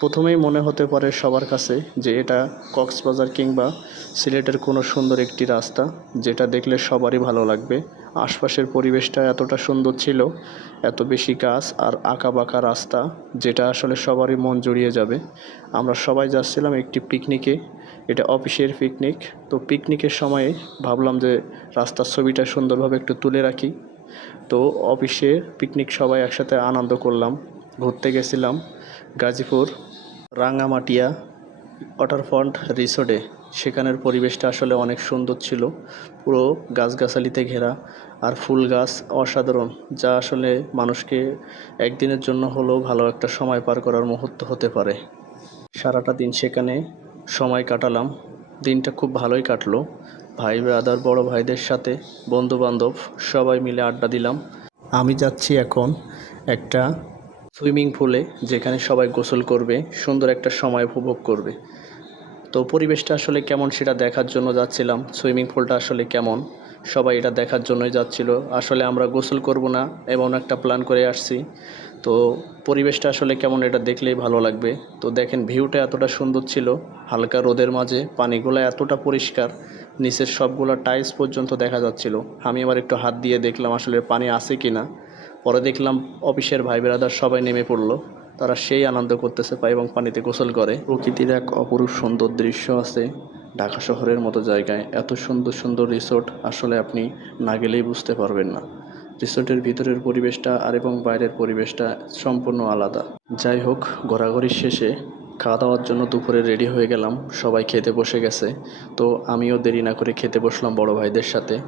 প্রথমেই মনে হতে পারে সবার কাছে যে এটা কক্সবাজার কিংবা সিলেটের কোনো সুন্দর একটি রাস্তা, যেটা দেখলে সবারই ভালো লাগবে। আশপাশের পরিবেশটা এতটা সুন্দর ছিল, এত বেশি গাছ আর আঁকা বাঁকা রাস্তা, যেটা আসলে সবারই মন জড়িয়ে যাবে। আমরা সবাই যাচ্ছিলাম একটি পিকনিকে, এটা অফিসের পিকনিক। তো পিকনিকের সময়ে ভাবলাম যে রাস্তার ছবিটা সুন্দরভাবে একটু তুলে রাখি। তো অফিসে পিকনিক সবাই একসাথে আনন্দ করলাম, ঘুরতে গেছিলাম গাজীপুর। রাঙামাটিয়া ওয়াটারফ্রন্ট রিসোর্টে। সেখানের পরিবেশটা আসলে অনেক সুন্দর ছিল। পুরো গাছগাছালিতে ঘেরা আর ফুল গাছ অসাধারণ, যা আসলে মানুষকে একদিনের জন্য হলেও ভালো একটা সময় পার করার মুহূর্ত হতে পারে। সারাটা দিন সেখানে সময় কাটালাম। দিনটা খুব ভালোই কাটলো। ভাই ব্রাদার বড় ভাইদের সাথে বন্ধু বান্ধব সবাই মিলে আড্ডা দিলাম। আমি যাচ্ছি এখন একটা সুইমিং পুলে যেখানে সবাই গোসল করবে, সুন্দর একটা সময় উপভোগ করবে। তো পরিবেশটা আসলে কেমন সেটা দেখার জন্য যাচ্ছিলাম। সুইমিং পুলটা আসলে কেমন? সবাই এটা দেখার জন্যই যাচ্ছিল। আসলে আমরা গোসল করব না এমন একটা প্ল্যান করে আসছি। তো পরিবেশটা আসলে কেমন এটা দেখলেই ভালো লাগবে। তো দেখেন ভিউটা এতটা সুন্দর ছিল, হালকা রোদের মাঝে, পানিগুলো এতটা পরিষ্কার, নিচের সবগুলো টাইলস পর্যন্ত দেখা যাচ্ছিল। আমি আবার একটু হাত দিয়ে দেখলাম আসলে পানি আছে কি না পরে দেখলাম অফিসের ভাই বেরাদার সবাই নেমে পড়ল। তারা সেই আনন্দ করতেছে পায় এবং পানিতে গোসল করে। প্রকৃতির এক অপরূপ সুন্দর দৃশ্য আছে ঢাকা শহরের মতো জায়গায়। এত সুন্দর সুন্দর রিসোর্ট আসলে আপনি না গেলেই বুঝতে পারবেন না। রিসোর্টের ভিতরের পরিবেশটা আর এবং বাইরের পরিবেশটা সম্পূর্ণ আলাদা। যাই হোক, ঘোরাঘুরির শেষে খাওয়া দাওয়ার জন্য দুপুরে রেডি হয়ে গেলাম। সবাই খেতে বসে গেছে। তো আমিও দেরি না করে খেতে বসলাম বড় ভাইদের সাথে।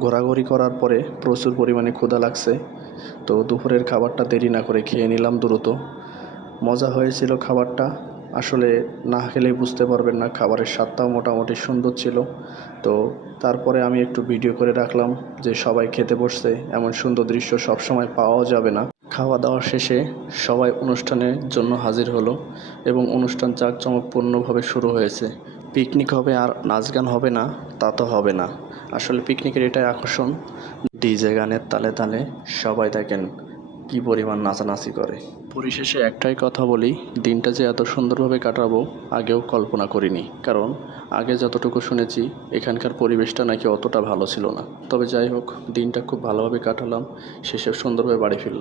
ঘোরাঘুরি করার পরে প্রচুর পরিমাণে ক্ষুধা লাগছে। তো দুপুরের খাবারটা দেরি না করে খেয়ে নিলাম দ্রুত। মজা হয়েছিল খাবারটা। আসলে না খেলেই বুঝতে পারবেন না, খাবারের স্বাদটাও মোটামুটি সুন্দর ছিল। তো তারপরে আমি একটু ভিডিও করে রাখলাম যে সবাই খেতে বসছে, এমন সুন্দর দৃশ্য সবসময় পাওয়াও যাবে না। খাওয়া দাওয়া শেষে সবাই অনুষ্ঠানের জন্য হাজির হলো এবং অনুষ্ঠান জাঁকজমকপূর্ণভাবে শুরু হয়েছে। পিকনিক হবে আর নাচ গান হবে না, তা তো হবে না। আসলে পিকনিকের এটাই আকর্ষণ। ডিজে গানের তালে তালে সবাই দেখেন কি পরিমাণ নাচানাচি করে। পরিশেষে একটাই কথা বলি, দিনটা যে এত সুন্দরভাবে কাটাবো আগেও কল্পনা করিনি। কারণ আগে যতটুকু শুনেছি, এখানকার পরিবেশটা নাকি অতটা ভালো ছিল না। তবে যাই হোক, দিনটা খুব ভালোভাবে কাটালাম, শেষে সুন্দরভাবে বাড়ি ফিরলাম।